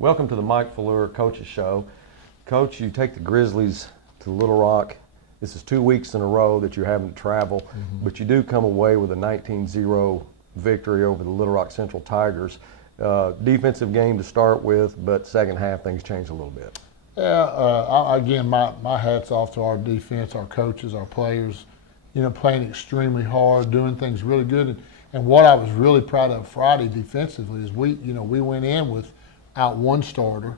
Welcome to the Mike Falleur Coaches Show. Coach, you take the Grizzlies to Little Rock. This is 2 weeks in a row that you're having to travel, but you do come away with a 19-0 victory over the Little Rock Central Tigers. Defensive game to start with, but second half things changed a little bit. Yeah, again, my hat's off to our defense, our coaches, our players, playing extremely hard, doing things really good. And what I was really proud of Friday defensively is we went in with out one starter,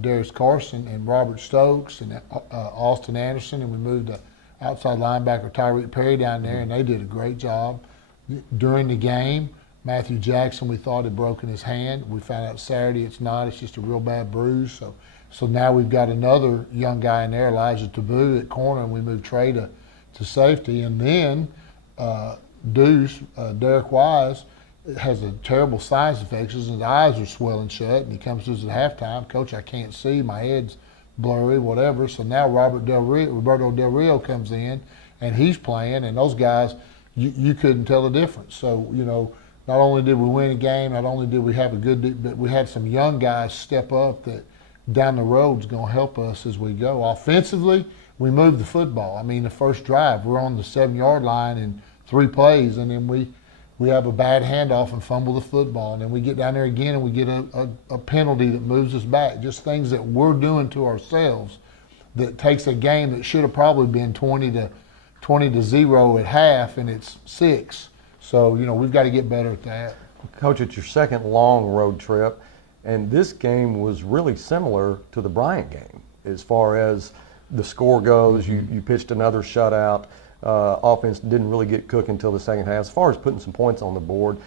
Darius Carson and Robert Stokes and Austin Anderson, and we moved the outside linebacker Tyreek Perry down there, and they did a great job. During the game, Matthew Jackson, we thought had broken his hand. We found out Saturday it's not. It's just a real bad bruise. So now we've got another young guy in there, Elijah Taboo at corner, and we moved Trey to safety. And then Deuce, Derek Wise, has a terrible sinus infection. His eyes are swelling shut, and he comes to us at halftime. Coach, I can't see. My head's blurry, whatever. So now Roberto Del Rio comes in, and he's playing, and those guys, you couldn't tell the difference. So, not only did we win a game, not only did we have but we had some young guys step up that down the road's going to help us as we go. Offensively, we moved the football. I mean, the first drive, we're on the 7-yard line in 3 plays, and then we have a bad handoff and fumble the football, and then we get down there again and we get a penalty that moves us back. Just things that we're doing to ourselves that takes a game that should have probably been 20-0 at half, and it's 6. So, we've got to get better at that. Coach, it's your second long road trip, and this game was really similar to the Bryant game as far as the score goes. You pitched another shutout. Offense didn't really get cooking until the second half as far as putting some points on the board.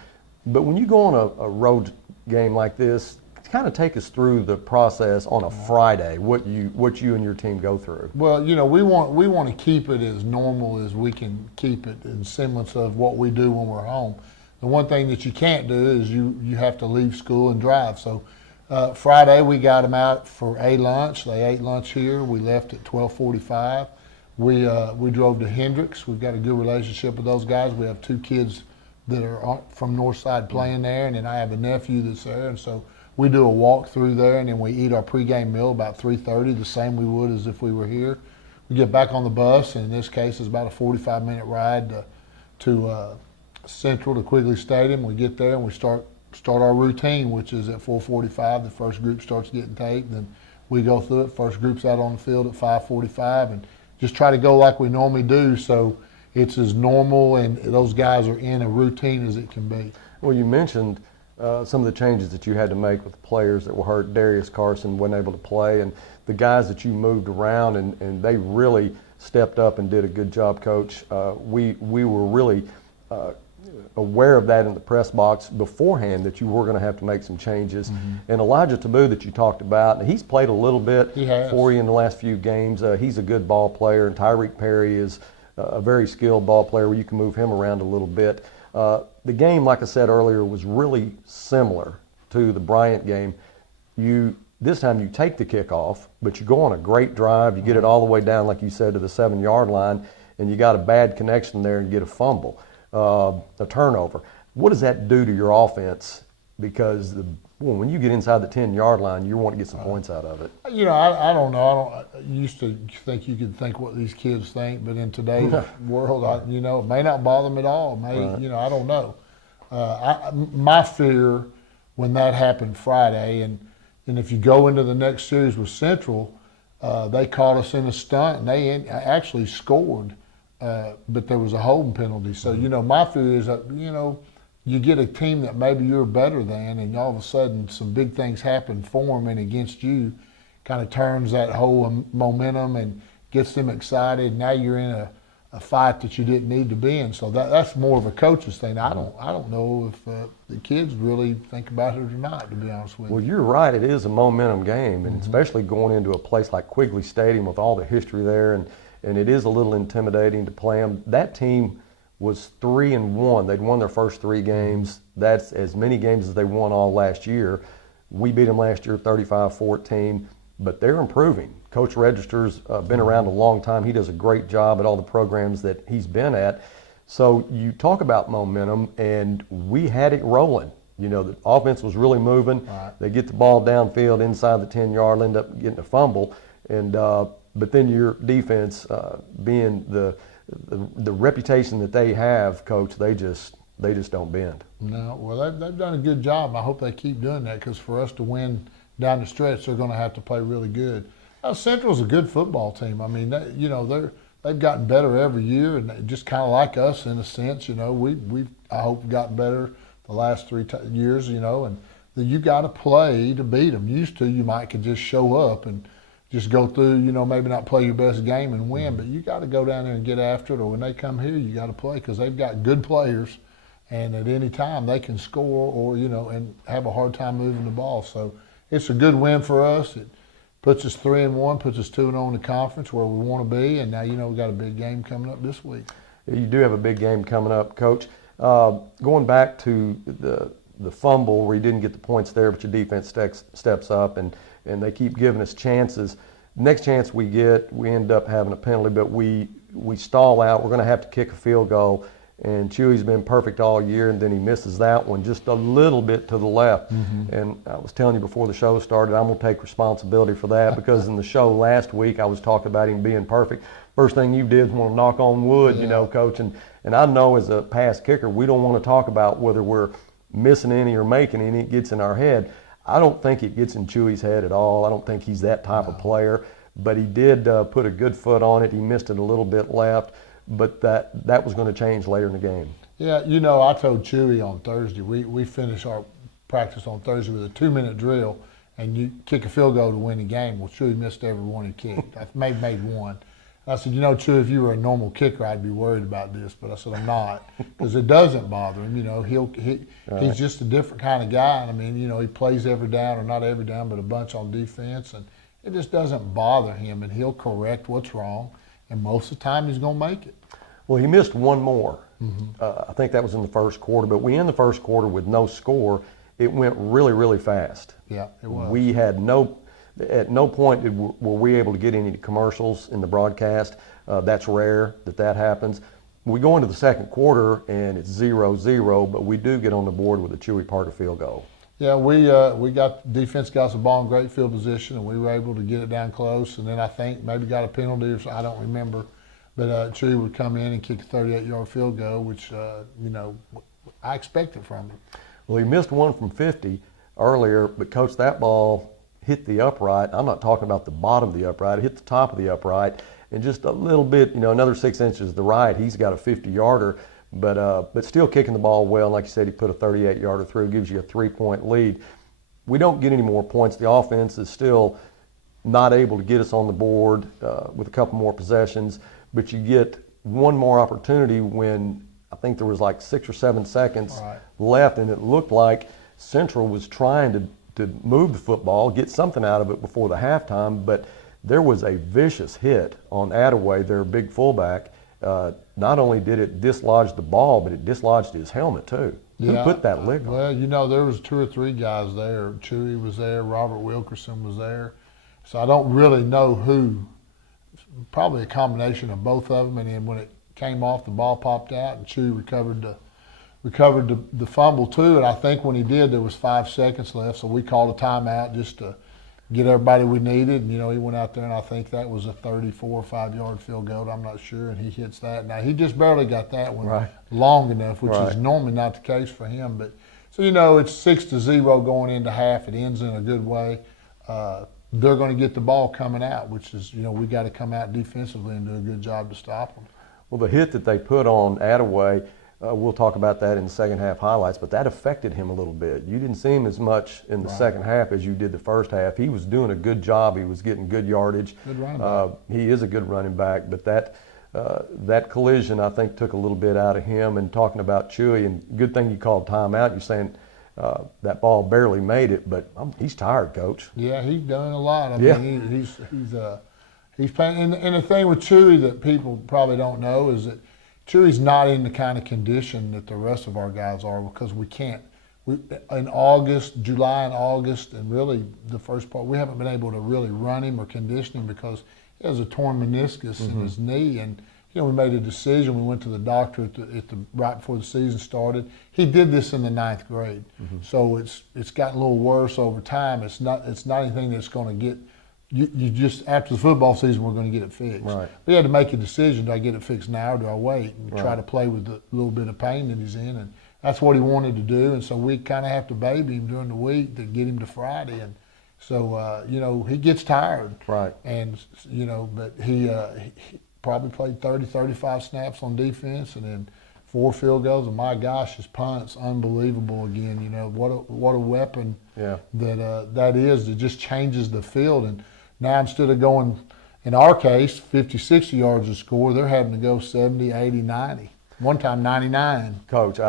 But when you go on a road game like this, kind of take us through the process on a Friday, what you and your team go through. Well, we want to keep it as normal as we can keep it in semblance of what we do when we're home. The one thing that you can't do is you have to leave school and drive. So Friday we got them out for a lunch. They ate lunch here. We left at 12:45. We drove to Hendricks. We've got a good relationship with those guys. We have 2 kids that are from Northside playing there, and then I have a nephew that's there, and so we do a walk through there, and then we eat our pregame meal about 3:30, the same we would as if we were here. We get back on the bus, and in this case it's about a 45-minute ride to Central, to Quigley Stadium. We get there and we start our routine, which is at 4:45. The first group starts getting taped, then we go through it. First group's out on the field at 5:45, and just try to go like we normally do, so it's as normal and those guys are in a routine as it can be. Well, you mentioned some of the changes that you had to make with the players that were hurt. Darius Carson wasn't able to play, and the guys that you moved around, and they really stepped up and did a good job, Coach. We were really aware of that in the press box beforehand, that you were going to have to make some changes. And Elijah Taboo that you talked about, and he's played a little bit for you in the last few games. He's a good ball player, and Tyreek Perry is a very skilled ball player where you can move him around a little bit. The game, like I said earlier, was really similar to the Bryant game. This time you take the kickoff, but you go on a great drive. You get it all the way down, like you said, to the 7-yard line, and you got a bad connection there and get a fumble. A turnover. What does that do to your offense? Because when you get inside the 10-yard line, you want to get some points out of it. I don't know. I used to think you could think what these kids think, but in today's world, it may not bother them at all. I don't know. My fear when that happened Friday, and if you go into the next series with Central, they caught us in a stunt, and they actually scored. But there was a holding penalty. So, my fear is that, you get a team that maybe you're better than, and all of a sudden some big things happen for them and against you, kind of turns that whole momentum and gets them excited. Now you're in a fight that you didn't need to be in. So that's more of a coach's thing. I don't know if the kids really think about it or not, to be honest with you. Well, you're right. It is a momentum game, and especially going into a place like Quigley Stadium with all the history there, and it is a little intimidating to play them. That team was 3-1. They'd won their first 3 games. That's as many games as they won all last year. We beat them last year 35-14, but they're improving. Coach Register's been around a long time. He does a great job at all the programs that he's been at. So you talk about momentum, and we had it rolling You know, the offense was really moving. Right. They get the ball downfield inside the 10-yard, end up getting a fumble, and but then your defense, being the reputation that they have, Coach, they just don't bend. No, well, they've done a good job. I hope they keep doing that, because for us to win down the stretch, they're going to have to play really good. Central's a good football team. I mean, they've gotten better every year, and just kind of like us in a sense. You know, we've I hope gotten better the last 3 years. You know, and you got to play to beat them. Used to, you might could just show up and just go through. You know, maybe not play your best game and win, but you got to go down there and get after it. Or when they come here, you got to play, because they've got good players. And at any time they can score, or and have a hard time moving the ball. So it's a good win for us. It puts us 3-1, puts us 2-0 in the conference where we want to be. And now we got a big game coming up this week. You do have a big game coming up, Coach. Going back to the fumble where you didn't get the points there, but your defense steps up and they keep giving us chances. Next chance we get, we end up having a penalty, but we stall out. We're going to have to kick a field goal. And Chewy's been perfect all year, and then he misses that one just a little bit to the left. Mm-hmm. And I was telling you before the show started, I'm going to take responsibility for that, because in the show last week I was talking about him being perfect. First thing you did was want to knock on wood, Coach. And I know as a pass kicker, we don't want to talk about whether we're missing any or making any. It gets in our head. I don't think it gets in Chewy's head at all. I don't think he's that type of player. But he did put a good foot on it. He missed it a little bit left. But that was going to change later in the game. Yeah, I told Chewy on Thursday, we finished our practice on Thursday with a 2-minute drill, and you kick a field goal to win the game. Well, Chewy missed every one he kicked. I made one. I said, Chewy, if you were a normal kicker, I'd be worried about this. But I said, I'm not, because it doesn't bother him. He's just a different kind of guy. And I mean, he plays every down, or not every down, but a bunch on defense, and it just doesn't bother him, and he'll correct what's wrong. And most of the time, he's going to make it. Well, he missed one more. Mm-hmm. I think that was in the first quarter. But we end the first quarter with no score. It went really, really fast. Yeah, it was. We had at no point were we able to get any commercials in the broadcast. That's rare that happens. We go into the second quarter, and it's 0-0, but we do get on the board with a Chewy Parker field goal. Yeah, we got defense got the ball in great field position, and we were able to get it down close. And then I think maybe got a penalty, or I don't remember. But Chewy would come in and kick a 38-yard field goal, which I expected from him. Well, he missed one from 50 earlier, but Coach, that ball hit the upright. I'm not talking about the bottom of the upright. It hit the top of the upright, and just a little bit, another 6 inches to the right. He's got a 50-yarder. But still kicking the ball well. Like you said, he put a 38-yarder through, gives you a 3-point lead. We don't get any more points. The offense is still not able to get us on the board with a couple more possessions. But you get one more opportunity when I think there was like 6 or 7 seconds left, and it looked like Central was trying to move the football, get something out of it before the halftime. But there was a vicious hit on Attaway, their big fullback. Not only did it dislodge the ball, but it dislodged his helmet too. Yeah. Who put that lick on? Well, there was 2 or 3 guys there. Chewy was there. Robert Wilkerson was there. So I don't really know who. Probably a combination of both of them. And then when it came off, the ball popped out, and Chewy recovered the fumble too. And I think when he did, there was 5 seconds left. So we called a timeout just to get everybody we needed. And, he went out there, and I think that was a 34 or 5-yard field goal. I'm not sure. And he hits that. Now, he just barely got that one long enough, which is normally not the case for him. But so, it's 6-0 going into half. It ends in a good way. They're going to get the ball coming out, which is, we got to come out defensively and do a good job to stop them. Well, the hit that they put on Attaway, we'll talk about that in the second half highlights, but that affected him a little bit. You didn't see him as much in the second half as you did the first half. He was doing a good job. He was getting good yardage. Good running back. He is a good running back, but that collision, I think, took a little bit out of him. And talking about Chewy, and good thing you called timeout. You're saying that ball barely made it, but he's tired, Coach. Yeah, he's done a lot. I mean, he's playing. And the thing with Chewy that people probably don't know is that Chewy's not in the kind of condition that the rest of our guys are, because we can't. In August, July and August, and really the first part, we haven't been able to really run him or condition him because he has a torn meniscus in his knee, and we made a decision. We went to the doctor at the right before the season started. He did this in the 9th grade, so it's gotten a little worse over time. It's not anything that's going to get you just after the football season we're going to get it fixed. Right. We had to make a decision: do I get it fixed now, or do I wait and try to play with the little bit of pain that he's in? And that's what he wanted to do. And so we kind of have to baby him during the week to get him to Friday. And so he gets tired. Right. And but he probably played 30, 35 snaps on defense, and then 4 field goals. And my gosh, his punt's unbelievable again. What a weapon that is. It just changes the field. And now instead of going, in our case, 50, 60 yards to score, they're having to go 70, 80, 90. One time 99. Coach,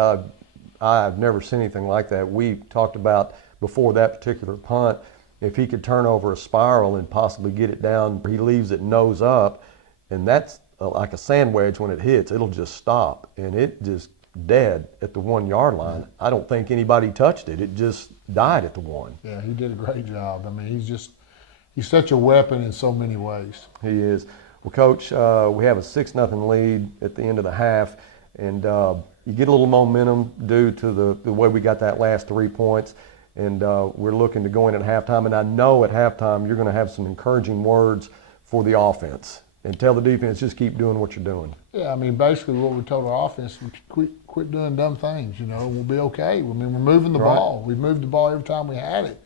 I've never seen anything like that. We talked about before that particular punt, if he could turn over a spiral and possibly get it down, he leaves it nose up, and that's like a sand wedge. When it hits, it'll just stop, and it just dead at the 1 yard line. I don't think anybody touched it. It just died at the 1. Yeah, he did a great job. I mean, he's such a weapon in so many ways. He is. Well, Coach, we have a 6-0 lead at the end of the half, and you get a little momentum due to the way we got that last 3 points, and we're looking to go in at halftime. And I know at halftime you're going to have some encouraging words for the offense and tell the defense, just keep doing what you're doing. Yeah, I mean, basically what we told our offense, quit doing dumb things, we'll be okay. I mean, we're moving the ball. We've moved the ball every time we had it,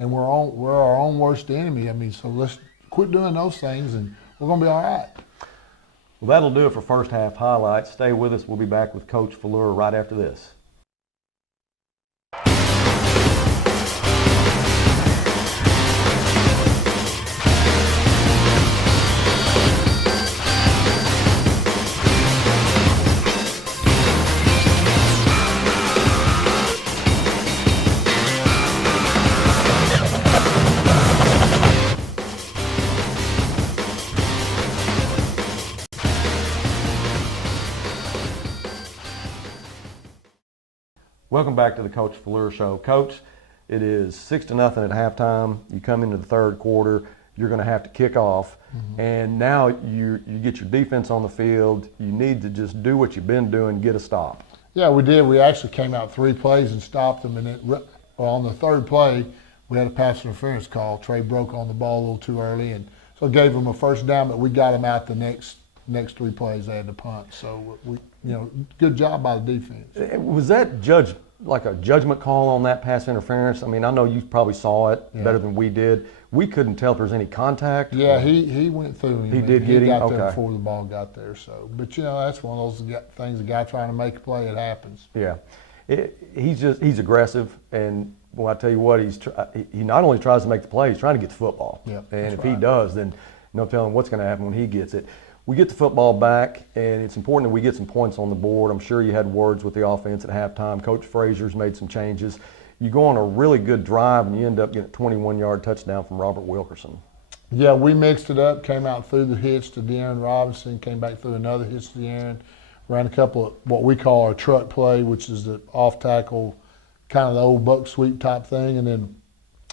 and we're our own worst enemy. I mean, so let's quit doing those things, and we're going to be all right. Well, that'll do it for first half highlights. Stay with us. We'll be back with Coach Falleur right after this. Welcome back to the Coach Falleur Show. Coach, it is 6-0 at halftime. You come into the third quarter. You're going to have to kick off. And now you get your defense on the field. You need to just do what you've been doing, get a stop. Yeah, we did. We actually came out 3 plays and stopped them. And on the third play, we had a pass interference call. Trey broke on the ball a little too early, and so gave them a first down, but we got them out the next 3 plays they had to punt. So we good job by the defense. Was that like a judgment call on that pass interference? I mean, I know you probably saw it better than we did. We couldn't tell if there was any contact. Yeah, he went through him. He did get him? He got there Okay. before the ball got there. So, but that's one of those things, a guy trying to make a play, it happens. Yeah. He's aggressive, and well, I tell you what, he not only tries to make the play, he's trying to get the football. Yeah, and if he does, then no telling what's going to happen when he gets it. We get the football back, and it's important that we get some points on the board. I'm sure you had words with the offense at halftime. Coach Frazier's made some changes. You go on a really good drive, and you end up getting a 21-yard touchdown from Robert Wilkerson. Yeah, we mixed it up, came out through the hitch to De'Aaron Robinson, came back through another hitch to De'Aaron, ran a couple of what we call our truck play, which is the off tackle, kind of the old buck sweep type thing. And then,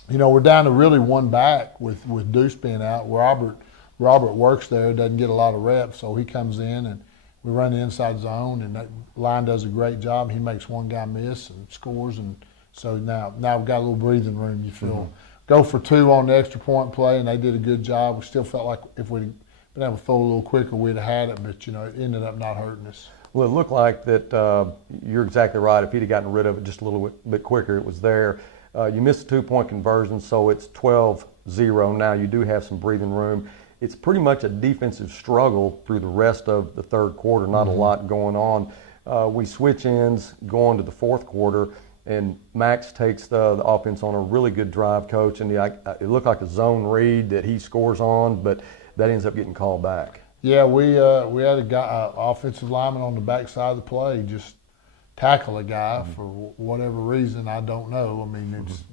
we're down to really one back with Deuce being out. Robert works there, doesn't get a lot of reps, so he comes in and we run the inside zone, and that line does a great job. He makes one guy miss and scores, and so now we've got a little breathing room, you feel. Go for 2 on the extra point play, and they did a good job. We still felt like if we'd been able to throw a little quicker, we'd have had it, but it ended up not hurting us. Well, it looked like that you're exactly right. If he'd have gotten rid of it just a little bit quicker, it was there. You missed a 2-point conversion, so it's 12-0. Now you do have some breathing room. It's pretty much a defensive struggle through the rest of the third quarter, not a lot going on. We switch ends going to the fourth quarter, and Max takes the offense on a really good drive, Coach, and it looked like a zone read that he scores on, but that ends up getting called back. Yeah, we had a guy, offensive lineman on the backside of the play, just tackle a guy for whatever reason, I don't know. I mean, it's,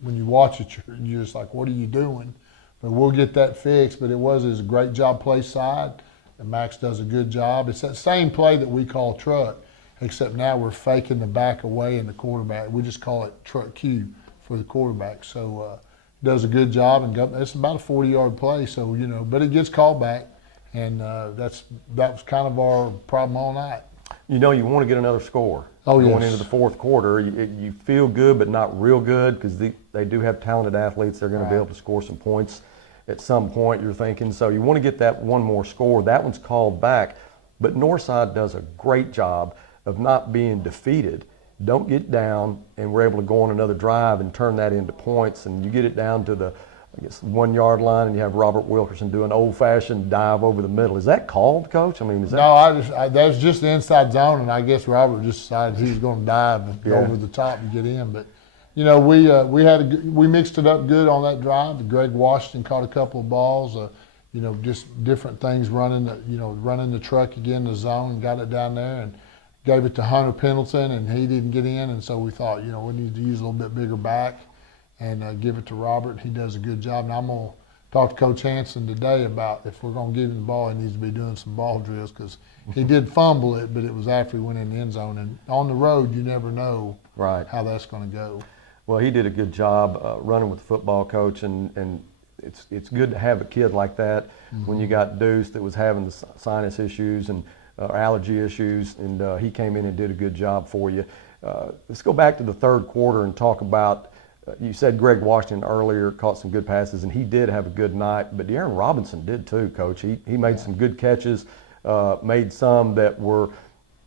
when you watch it, you're just like, what are you doing? But we'll get that fixed. But it was a great job play side, and Max does a good job. It's that same play that we call truck, except now we're faking the back away in the quarterback. We just call it truck Q for the quarterback. So does a good job, and it's about a 40-yard play. So but it gets called back, And that was kind of our problem all night. You know, you want to get another score. Oh, Going yes. into the fourth quarter, you feel good, but not real good because they do have talented athletes. They're going to be able to score some points at some point, you're thinking. So you want to get that one more score. That one's called back. But Northside does a great job of not being defeated. Don't get down, and we're able to go on another drive and turn that into points. And you get it down to the, I guess, 1 yard line, and you have Robert Wilkerson do an old-fashioned dive over the middle. Is that called, Coach? I mean, is that? No, that's just the inside zone, and I guess Robert just decided he was going to dive and go over the top and get in. But you know, we mixed it up good on that drive. Greg Washington caught a couple of balls. You know, just different things running the truck again in the zone, and got it down there and gave it to Hunter Pendleton, and he didn't get in. And so we thought, you know, we need to use a little bit bigger back and give it to Robert. He does a good job. And I'm going to talk to Coach Hanson today about if we're going to give him the ball, he needs to be doing some ball drills because he did fumble it, but it was after he went in the end zone. And on the road, you never know how that's going to go. Well, he did a good job running with the football coach, and it's good to have a kid like that when you got Deuce that was having the sinus issues and allergy issues, and he came in and did a good job for you. Let's go back to the third quarter and talk about, you said Greg Washington earlier caught some good passes, and he did have a good night, but De'Aaron Robinson did too, Coach. He made some good catches, made some that were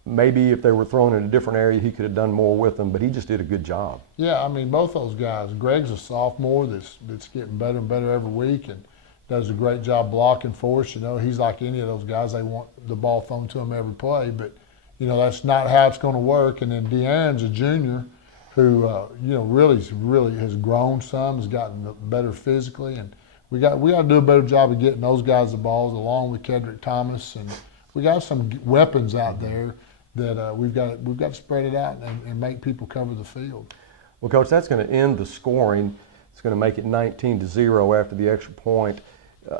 maybe if they were thrown in a different area, he could have done more with them, but he just did a good job. Yeah, I mean, both those guys. Greg's a sophomore that's getting better and better every week and does a great job blocking for us. You know, he's like any of those guys. They want the ball thrown to him every play, but, you know, that's not how it's going to work. And then De'Aaron's a junior who, you know, really has grown some, has gotten better physically, and we got to do a better job of getting those guys the balls along with Kedrick Thomas, and we got some weapons out there that we've got to spread it out and make people cover the field. Well, Coach, that's going to end the scoring. It's going to make it 19-0 after the extra point.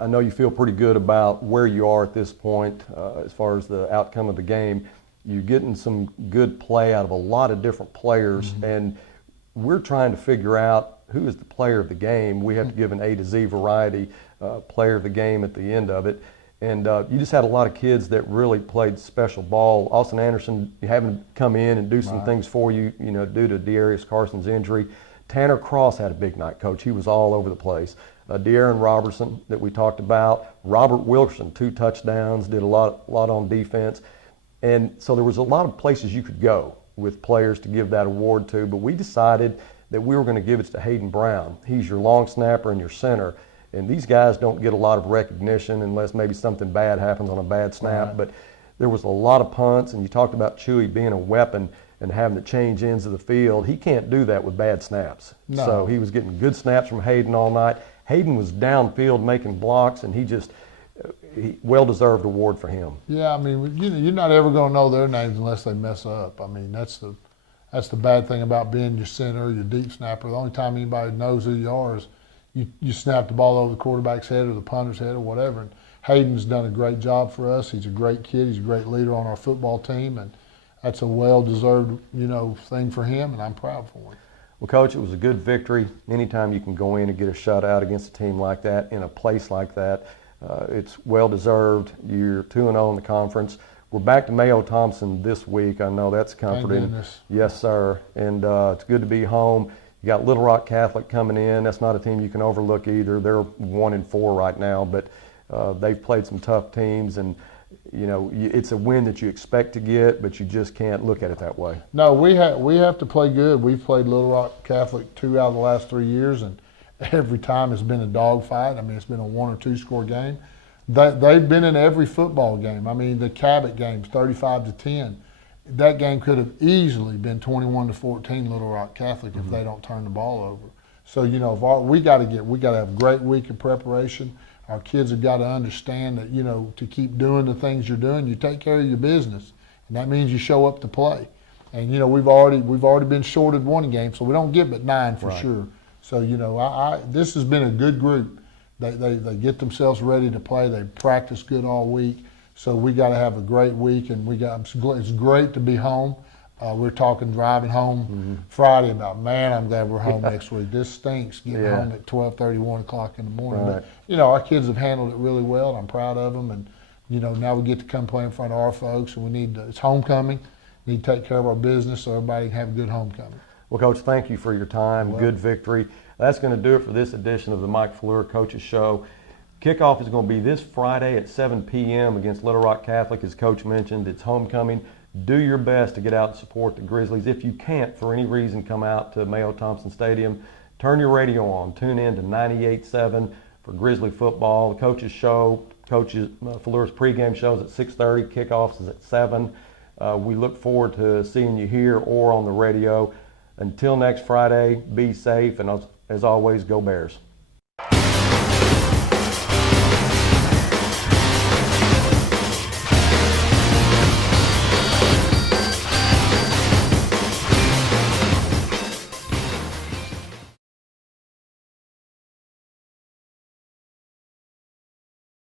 I know you feel pretty good about where you are at this point as far as the outcome of the game. You're getting some good play out of a lot of different players, and we're trying to figure out who is the player of the game. We have to give an A to Z variety player of the game at the end of it. And you just had a lot of kids that really played special ball. Austin Anderson having to come in and do some things for you, you know, due to Dearius Carson's injury. Tanner Cross had a big night, Coach. He was all over the place. De'Aaron Robertson that we talked about. Robert Wilkerson, 2 touchdowns, did a lot on defense. And so there was a lot of places you could go with players to give that award to, but we decided that we were going to give it to Hayden Brown. He's your long snapper and your center. And these guys don't get a lot of recognition unless maybe something bad happens on a bad snap. But there was a lot of punts, and you talked about Chewy being a weapon and having to change ends of the field. He can't do that with bad snaps. No. So he was getting good snaps from Hayden all night. Hayden was downfield making blocks, and he well-deserved award for him. Yeah, I mean, you know, you're not ever going to know their names unless they mess up. I mean, that's the bad thing about being your center, your deep snapper. The only time anybody knows who you are is you snap the ball over the quarterback's head or the punter's head or whatever. And Hayden's done a great job for us. He's a great kid. He's a great leader on our football team, and that's a well-deserved, you know, thing for him, and I'm proud for him. Well, Coach, it was a good victory. Anytime you can go in and get a shutout against a team like that in a place like that, it's well-deserved. You're 2-0 in the conference. We're back to Mayo Thompson this week. I know that's comforting. Thank goodness. Yes, sir. And it's good to be home. You got Little Rock Catholic coming in. That's not a team you can overlook either. They're 1-4 right now, but they've played some tough teams, and you know it's a win that you expect to get, but you just can't look at it that way. No, we have to play good. We've played Little Rock Catholic 2 out of the last 3 years, and every time it's been a dogfight. I mean, it's been a 1 or 2 score game. They've been in every football game. I mean, the Cabot games, 35-10. That game could have easily been 21-14 Little Rock Catholic if they don't turn the ball over. So, you know, we got to have a great week of preparation. Our kids have got to understand that, you know, to keep doing the things you're doing, you take care of your business, and that means you show up to play. And you know, we've already been shorted 1 game, so we don't get but 9 for sure. So, you know, this has been a good group. They get themselves ready to play. They practice good all week. So we got to have a great week, and it's great to be home. We're talking driving home Friday about, man, I'm glad we're home next week. This stinks getting home at 12:30, 1 o'clock in the morning. Right. But, you know, our kids have handled it really well, and I'm proud of them. And now we get to come play in front of our folks, and it's homecoming. We need to take care of our business so everybody can have a good homecoming. Well, Coach, thank you for your time. Good victory. That's going to do it for this edition of the Mike Falleur Coaches Show. Kickoff is going to be this Friday at 7 p.m. against Little Rock Catholic. As Coach mentioned, it's homecoming. Do your best to get out and support the Grizzlies. If you can't, for any reason, come out to Mayo Thompson Stadium. Turn your radio on. Tune in to 98.7 for Grizzly football. The Coaches Show, Falleur's pregame shows at 6:30. Kickoffs is at 7. We look forward to seeing you here or on the radio. Until next Friday, be safe, and as always, go Bears.